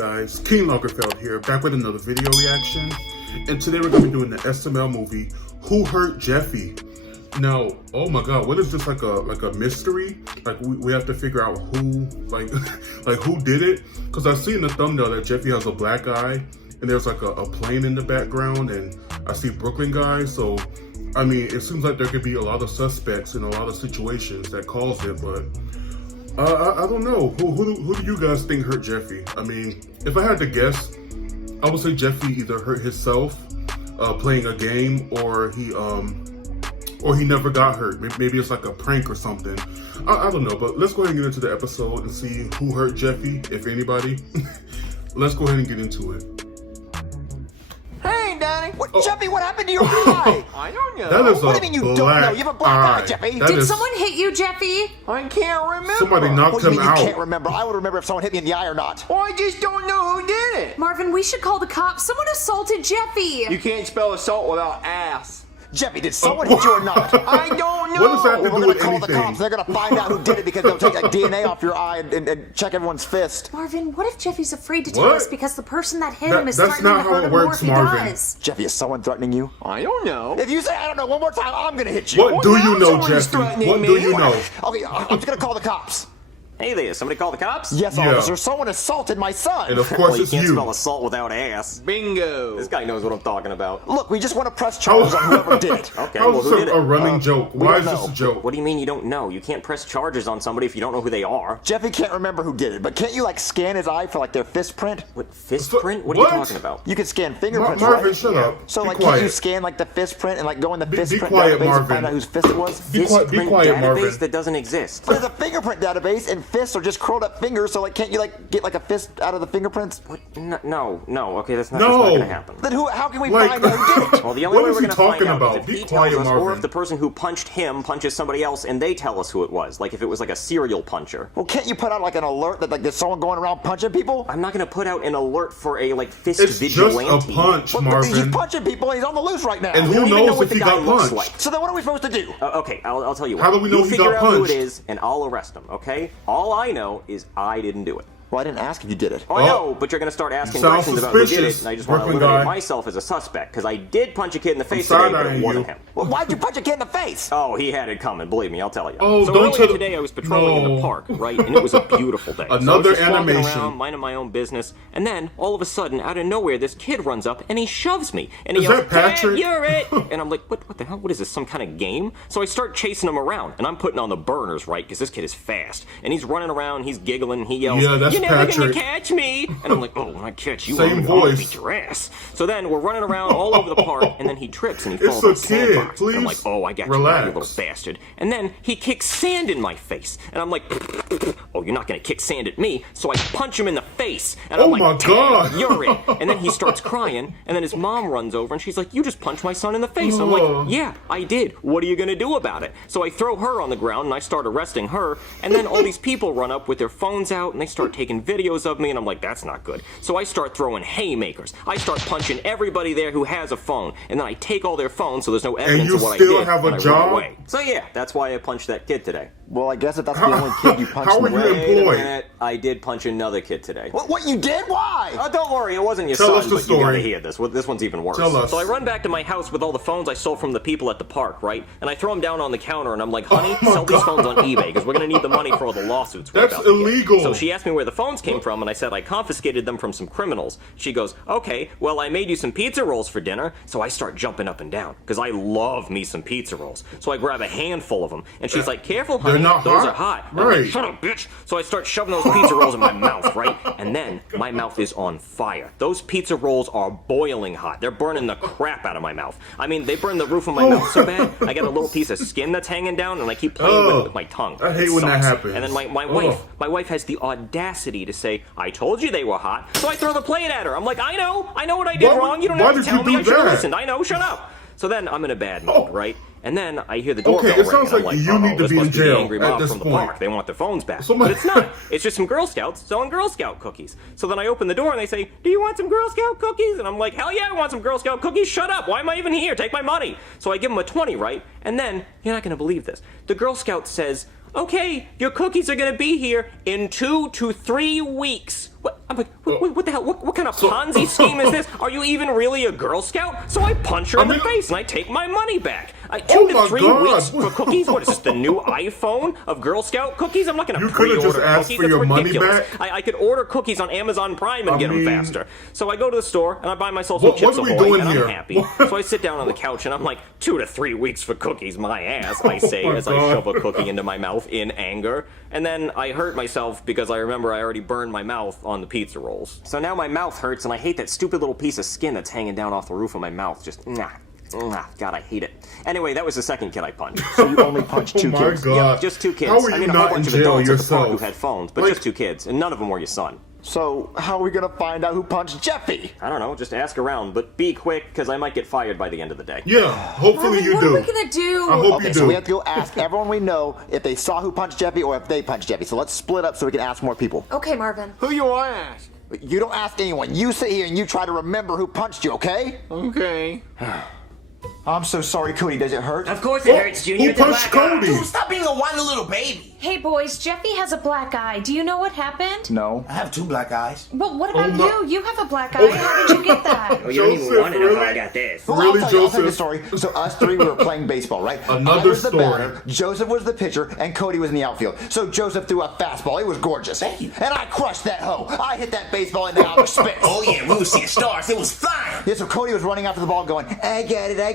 guys, King Lagerfeld here, back with another video reaction. And today we're going to be doing the SML movie, Who Hurt Jeffy? Now, oh my god, what is this, like a mystery? Like we have to figure out who, like who did it? Because I see in the thumbnail that Jeffy has a black eye, and there's like a plane in the background, and I see Brooklyn guys, so I mean, it seems like there could be a lot of suspects in a lot of situations that caused it, but I don't know. Who do you guys think hurt Jeffy? I mean, if I had to guess, I would say Jeffy either hurt himself playing a game, or he never got hurt. Maybe it's like a prank or something. I don't know, but let's go ahead and get into the episode and see who hurt Jeffy, if anybody. Let's go ahead and get into it. Hey, Danny! Jeffy, what happened to your eye? I don't know. That is what do you mean you don't know? You have a black eye, Jeffy. Did someone hit you, Jeffy? I can't remember. Somebody knocked him out. You can't remember. I would remember if someone hit me in the eye or not. Well, I just don't know who did it. Marvin, we should call the cops. Someone assaulted Jeffy. You can't spell assault without ass. Jeffy, did someone hit you or not? I don't know. What does that have to do We're with gonna call anything? the cops. They're gonna find out who did it because they'll take like DNA off your eye and check everyone's fist. Marvin, what if Jeffy's afraid to tell us because the person that hit him is That's threatening not to how hurt it him more works, if he Marvin. does? Jeffy, is someone threatening you? I don't know. If you say I don't know one more time, I'm gonna hit you. What do you know, Jeffy? What do you know? Okay, I'm just gonna call the cops. Hey there, somebody call the cops? Yes, Yeah. officer, someone assaulted my son. And of course Well, you it's can't you. spell assault without ass. Bingo. This guy knows what I'm talking about. Look, we just want to press charges on whoever did it. Okay, How well, is who this did a it? running joke? we Why don't is this know. a joke? What do you mean you don't know? You can't press charges on somebody if you don't know who they are. Jeffy can't remember who did it, but can't you like scan his eye for like their fist print? What, fist So- print? What are what? you talking about? You can scan fingerprints, Marvin, right? shut up. So Be like, can't you quiet. scan like the fist print and like go in the fist be print quiet, database and Marvin. find out whose fist it was? Be quiet, Fist print Marvin. database that doesn't exist. But there's a fingerprint database, and fists are just curled up fingers. So like, can't you like get like a fist out of the fingerprints? What? No. Okay, that's not No. gonna happen. Then how can we Like- find out who did it? Well, the only What way is we're he gonna find talking out about? is if Be he quiet, tells us, or Marvin. if the person who punched him punches somebody else and they tell us who it was. Like if it was like a serial puncher. Well, can't you put out like an alert that like there's someone going around punching people? I'm not gonna put out an alert for a like fist It's just vigilante. a punch, But he's Marvin. punching people and he's on the loose right now. And We who don't even know knows what if the he guy got looks punched? like. So then what are we supposed to do? Okay, I'll tell you what. How do we know you he figure got out who it punched? is, and I'll arrest him. Okay? All I know is I didn't do it. Well, I didn't ask if you did it. Oh, I know, but you're going to start asking sound questions about who did it, suspicious, and I just want to Brooklyn eliminate guy. myself as a suspect, because I did punch a kid in the face today, but side-eyeing it wasn't you. him. Well, why'd you punch a kid in the face? Oh, he had it coming, believe me, I'll tell you. Oh, so don't earlier tell- today, I was patrolling in No. the park, right, and it was a beautiful day. Another so I was just walking animation. around, minding my own business, and then, all of a sudden, out of nowhere, this kid runs up, and he shoves me, and he Is yells, that Patrick? "Hey, you're it!" And I'm like, what the hell? What is this, some kind of game? So I start chasing him around, and I'm putting on the burners, right, because this kid is fast, and he's running around, he's giggling, he yells, Yeah, that's "You're never gonna Patrick. catch me!" And I'm like, oh, when I catch you, Same I'm gonna voice. beat your ass. So then we're running around all over the park, and then he trips and he It's falls a in the sandbox. kid, And I'm like, please oh, I got relax. you, little bastard. And then he kicks sand in my face, and I'm like, oh, you're not gonna kick sand at me. So I punch him in the face, and I'm Oh like, my God. "Damn, you're it." And then he starts crying, and then his mom runs over, and she's like, you just punched my son in the face. I'm Oh. like, yeah, I did. What are you gonna do about it? So I throw her on the ground, and I start arresting her, and then all these people run up with their phones out, and they start taking videos of me, and I'm like, that's not good. So I start throwing haymakers. I start punching everybody there who has a phone, and then I take all their phones so there's no evidence you of what I still did. have a and I run job? away. So yeah, that's why I punched that kid today. Well, I guess if that's the only kid you punched How in the are you way. Wait a employed? minute, I did punch another kid today. What you did? Why? Oh, don't worry, it wasn't your Tell son, us the but you gotta story. hear this. This one's even worse. Tell us. So I run back to my house with all the phones I stole from the people at the park, right? And I throw them down on the counter, and I'm like, honey, Oh my sell these God. phones on eBay, because we're gonna need the money for all the lawsuits we're That's about to get. illegal. So she asked me where the phones came from, and I said I confiscated them from some criminals. She goes, okay, well, I made you some pizza rolls for dinner. So I start jumping up and down, because I love me some pizza rolls. So I grab a handful of them, and she's like, careful, honey, They're not those hot? are hot. And I'm like, Right. shut up, bitch. So I start shoving those pizza rolls in my mouth, right? And then my mouth is on fire. Those pizza rolls are boiling hot. They're burning the crap out of my mouth. I mean, they burn the roof of my mouth so bad, I got a little piece of skin that's hanging down, and I keep playing with it with my tongue. I hate It when that sucks. happens. And then my Oh. wife has the audacity to say, I told you they were hot. So I throw the plate at her. I'm like, I know what I did Why- wrong. You don't why have to did tell you me. do I should have that? listened. I know, shut up. So then I'm in a bad mood, Oh. right? And then I hear the doorbell Okay, it ring, sounds and I'm like like, you uh-oh, need to this be in must the jail angry at mob this from the point. park. They want their phones back. Somebody- But it's not. It's just some Girl Scouts selling Girl Scout cookies. So then I open the door and they say, do you want some Girl Scout cookies? And I'm like, hell yeah, I want some Girl Scout cookies. Shut up. Why am I even here? Take my money. So I give them a 20, right? And then, you're not gonna believe this, the Girl Scout says, okay, your cookies are gonna be here in 2 to 3 weeks. What? I'm like, what the hell? What kind of Ponzi scheme is this? Are you even really a Girl Scout? So I punch her in the face and I take my money back. 2 to 3 weeks for cookies? What is this, the new iPhone of Girl Scout cookies? I'm not gonna pre-order could've just asked cookies. for That's your money ridiculous. back. I could order cookies on Amazon Prime and get them faster. So I go to the store and I buy myself some What Chips are we Ahoy doing and here? I'm happy. So I sit down on the couch and I'm like, 2 to 3 weeks for cookies, my ass, I say my as I God. shove a cookie into my mouth in anger. And then I hurt myself because I remember I already burned my mouth on the pizza rolls. So now my mouth hurts and I hate that stupid little piece of skin that's hanging down off the roof of my mouth. Just, God, I hate it. Anyway, that was the second kid I punched. So you only punched 2 Oh my kids? God. Yeah, just 2 kids. How are I you mean, a not whole bunch in of jail adults at the park who yourself? had phones, but Like- just 2 kids, and none of them were your son. So how are we gonna find out who punched Jeffy? I don't know, just ask around, but be quick, because I might get fired by the end of the day. Yeah, hopefully Marvin, you what do. are we gonna do? I hope Okay, you so do. we have to go ask everyone we know if they saw who punched Jeffy or if they punched Jeffy. So let's split up so we can ask more people. Okay, Marvin. Who you want to ask? You don't ask anyone. You sit here and you try to remember who punched you, okay? Okay. I'm so sorry, Cody. Does it hurt? Of course it hurts, Junior. Who It's a punched black eye. Cody? Dude, stop being a whiny little baby. Hey, boys, Jeffy has a black eye. Do you know what happened? No. I have 2 black eyes. Well, what about my- you? You have a black eye. How did you get that? Oh, you don't even Joseph, want to know how really? I got this. Well, Really, I'll tell you the Joseph? story. So us 3, we were playing baseball, right? Another I was the story. batter, Joseph was the pitcher, and Cody was in the outfield. So Joseph threw a fastball. It was gorgeous. Thank you. And I crushed that hoe. I hit that baseball into outer space. Oh yeah, we were seeing stars. It was flying. Yeah, so Cody was running after the ball going, I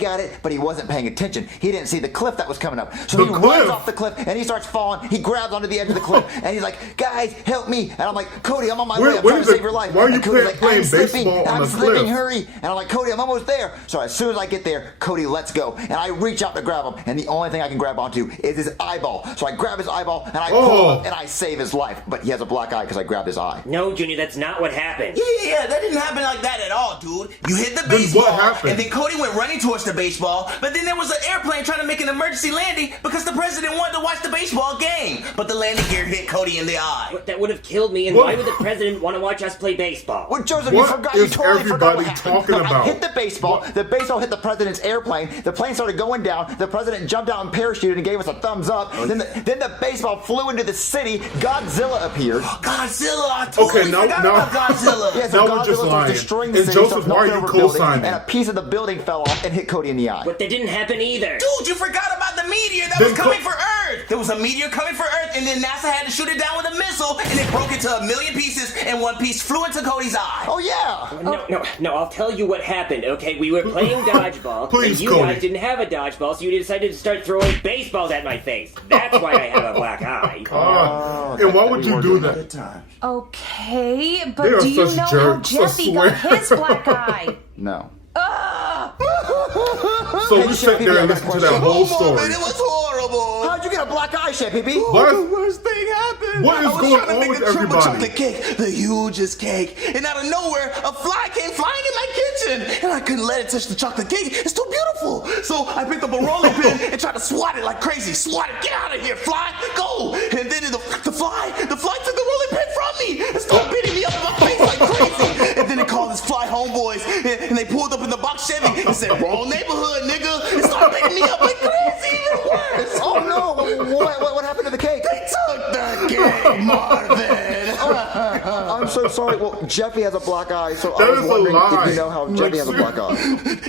got it, but he wasn't paying attention. He didn't see the cliff that was coming up. So The he cliff? runs off the cliff and he starts falling. He grabs onto the edge of the cliff and he's like, guys, help me. And I'm like, Cody, I'm on my way. I'm Wait trying a to save sec. your life. Why are you And Cody's playing I'm slipping, baseball on I'm a slipping, cliff? hurry. And I'm like, Cody, I'm almost there. So as soon as I get there, Cody lets go. And I reach out to grab him. And the only thing I can grab onto is his eyeball. So I grab his eyeball and I pull him up and I save his life. But he has a black eye because I grabbed his eye. No, Junior, that's not what happened. Yeah, that didn't happen like that at all, dude. You hit the Then baseball, what happened? and then Cody went running towards the baseball, but then there was an airplane trying to make an emergency landing because the president wanted to watch the baseball game. But the landing gear hit Cody in the eye. But that would have killed me, and What? why would the president want to watch us play baseball? Well, Joseph, What you forgot. is You totally forgot what everybody happened. talking Look, I about? hit the baseball. The baseball hit the president's airplane. The plane started going down. The president jumped out and parachuted and gave us a thumbs up. Then the baseball flew into the city. Godzilla appeared. Godzilla, I totally Okay, now- forgot now- about Godzilla. Yeah, so Now we're Godzilla just was lying. destroying the And city. Joseph, so why are knocked you over a building, co-signing? and a piece of the building fell off and hit Cody in the eye. But that didn't happen either. Dude, you forgot about the meteor that Then was coming for Earth. There was a meteor coming for Earth, and then NASA had to shoot it down with a missile, and it broke into a million pieces, and one piece flew into Cody's eye. Oh yeah. No, I'll tell you what happened, okay? We were playing dodgeball, Please, and you Cody. guys didn't have a dodgeball, so you decided to start throwing baseballs at my face. That's why I have a black eye. And why would you do that? Good time. Okay, They but are do you such know how jerks, I Jeffy swear. got his black eye? No. So Hey, we sat Jeffy, there and I got a listened to that question. whole Man, story. it was horrible. How'd you get a black eye, Chef Pee Pee? What? The worst thing happened. What is I was going trying to on make with a triple everybody? chocolate cake, the hugest cake, and out of nowhere, a fly came flying in my kitchen, and I couldn't let it touch the chocolate cake. It's too beautiful. So I picked up a rolling pin and tried to swat it like crazy. Swat it, get out of here, fly, go! And then the fly took the rolling pin from me and started beating me up in my face like crazy. And then it called his fly homeboys, and they pulled up in the box Chevy and said, "Wrong neighborhood, nigga," and started beating me up like crazy, even worse. Oh no! What happened to the cake? They took the cake, Marvin. I'm so sorry. Well, Jeffy has a black eye, so That I was is a wondering lie. if you know how Jeffy has a black eye.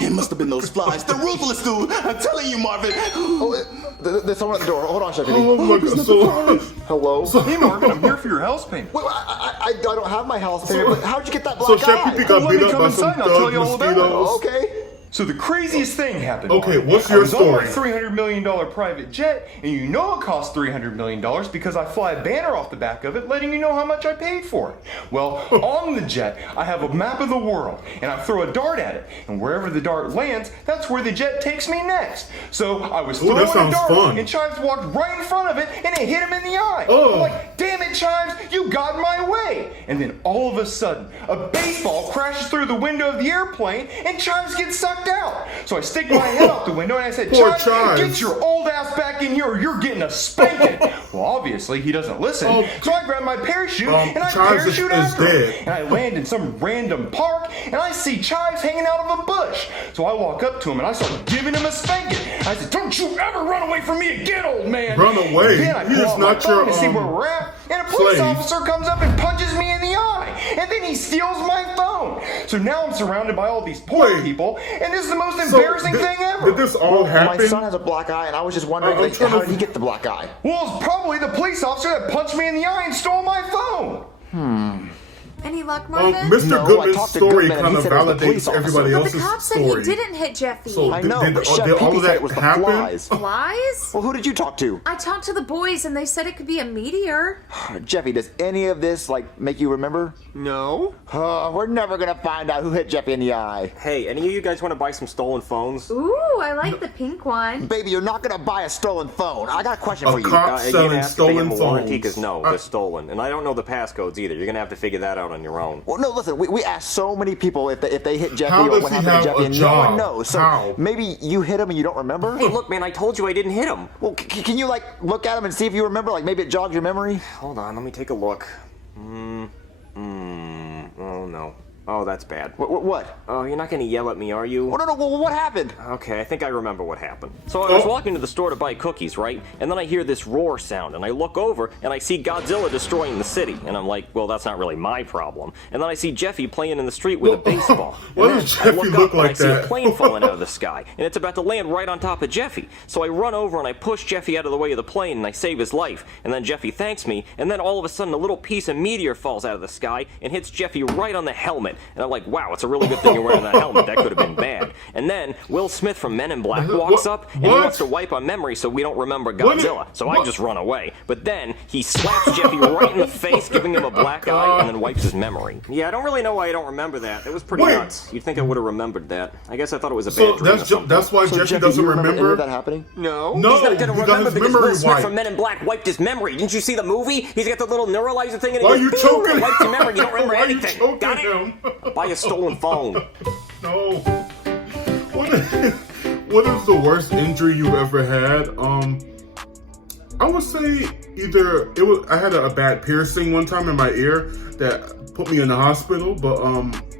It must have been those flies. They're ruthless, dude. I'm telling you, Marvin. Oh, there's someone at the door. Hold on, Chef Pee Pee. Oh my God. So, Hello. Hey, Marvin, I'm here for your house payment. Wait, I don't have my house payment, but how'd you get that so black Chef eye? Pee Pee got Let beat me up come by some inside and I'll tell thug you all about it. mosquitoes. Okay. So the craziest thing happened. Okay, Marvin. what's I your was on my story? $300 million private jet, and you know it costs $300 million because I fly a banner off the back of it letting you know how much I paid for it. Well, on the jet, I have a map of the world, and I throw a dart at it, and wherever the dart lands, that's where the jet takes me next. So I was Ooh, that throwing a sounds dart, fun. and Chives walked right in front of it, and it hit him in the eye. Oh. I'm like, damn it, Chives, you got in my way. And then all of a sudden, a baseball crashes through the window of the airplane, and Chives gets sucked out. So I stick my head out the window and I said, Poor Chives, Chives. get your old ass back in here or you're getting a spanking. Well, obviously he doesn't listen, so I grab my parachute and I Chives parachute is after him. dead. And I land in some random park and I see Chives hanging out of a bush. So I walk up to him and I start giving him a spanking. I said, "Don't you ever run away from me again, old man." Run away? Then I He pull is out my not your, phone to see where we're at, and a police slave. officer comes up and punches me in the eye. And then he steals my phone. So now I'm surrounded by all these poor Wait. people, and this is the most So, embarrassing thing ever. Did this all happen? My son has a black eye, and I was just wondering, I'm like, trying how to- did he get the black eye? Well, it's probably the police officer that punched me in the eye and stole my phone. Any luck, Marvin? Mr. No, I Goodman's talked to story Goodman, and kind he of said it was the police validates officer. everybody But the else's cop said story. he didn't hit Jeffy. So I know, but Chef did all Peepee of said that it was the happen? flies. Flies? Well, who did you talk to? I talked to the boys and they said it could be a meteor. Jeffy, does any of this, like, make you remember? No? We're never gonna find out who hit Jeffy in the eye. Hey, any of you guys want to buy some stolen phones? Ooh, I like the pink one. Baby, you're not gonna buy a stolen phone. I got a question A for you. cop You're selling gonna have to pay stolen them a warranty phones. because no, they're stolen, and I don't know the passcodes either. You're gonna have to figure that out on your own. Well, no, listen, we asked so many people if they hit Jeffy How or does what he happened have to Jeffy, a and no job? one knows. So How? maybe you hit him and you don't remember? Hey, look, man, I told you I didn't hit him. Well, can you, like, look at him and see if you remember? Like, maybe it jogs your memory? Hold on, let me take a look. Oh no. Oh, that's bad. What? Oh, you're not gonna yell at me, are you? Oh, no, well, what happened? Okay, I think I remember what happened. So I was walking to the store to buy cookies, right? And then I hear this roar sound, and I look over, and I see Godzilla destroying the city. And I'm like, well, that's not really my problem. And then I see Jeffy playing in the street with a baseball. Why And does then I Jeffy look look up and like I see a that? plane falling out of the sky, and it's about to land right on top of Jeffy. So I run over and I push Jeffy out of the way of the plane, and I save his life. And then Jeffy thanks me, and then all of a sudden a little piece of meteor falls out of the sky and hits Jeffy right on the helmet. And I'm like, wow, it's a really good thing you're wearing that helmet. That could have been bad. And then Will Smith from Men in Black walks up, and he What? wants to wipe our memory so we don't remember What? Godzilla. So I What? just run away. But then he slaps Jeffy right in the face, giving him a black eye, and then wipes his memory. Yeah, I don't really know why I don't remember that. It was pretty Wait. nuts. You'd think I would have remembered that. I guess I thought it was a So bad dream or something. that's why So, Jeffy Jeffy, doesn't you remember any of remember. that happening? No, No, he's not gonna he got remember his because memory Will Smith wiped. from Men in Black wiped his memory. Didn't you see the movie? He's got the little neuralizer thing, and Why he are goes, you "Pew," choking? and wipes your memory. You don't remember Why are you anything. choking Got it? him? Buy a stolen phone. No. What is the worst injury you've ever had? I would say either I had a bad piercing one time in my ear that put me in the hospital, but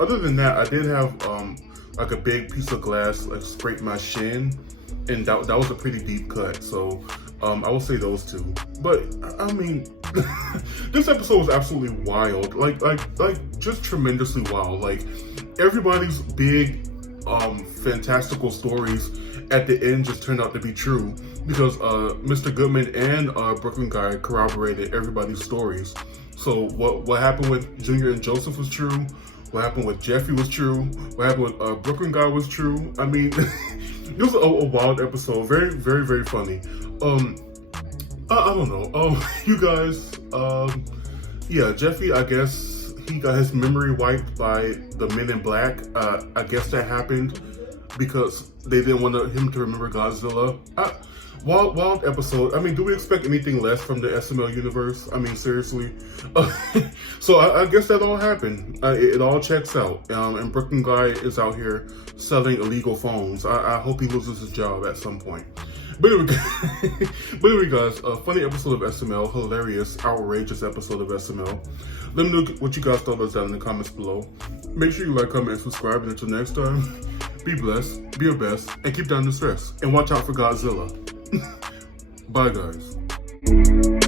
other than that, I did have like a big piece of glass like scrape my shin, and that was a pretty deep cut. So I would say those two. But I mean, this episode was absolutely wild, like just tremendously wild. Like everybody's big fantastical stories at the end just turned out to be true because Mr. Goodman and Brooklyn Guy corroborated everybody's stories. So what happened with Junior and Joseph was true. What happened with Jeffy was true. What happened with Brooklyn Guy was true. I mean, it was a wild episode. Very, very, very funny. I don't know. You guys, yeah, Jeffy, I guess he got his memory wiped by the Men in Black. I guess that happened because they didn't want him to remember Godzilla. Wild episode. I mean, do we expect anything less from the SML universe? I mean, seriously. So I guess that all happened. It all checks out. And Brooklyn Guy is out here selling illegal phones. I hope he loses his job at some point. But anyway, guys, a funny episode of SML, hilarious, outrageous episode of SML. Let me know what you guys thought of that in the comments below. Make sure you like, comment, and subscribe. And until next time, be blessed, be your best, and keep down the stress. And watch out for Godzilla. Bye, guys.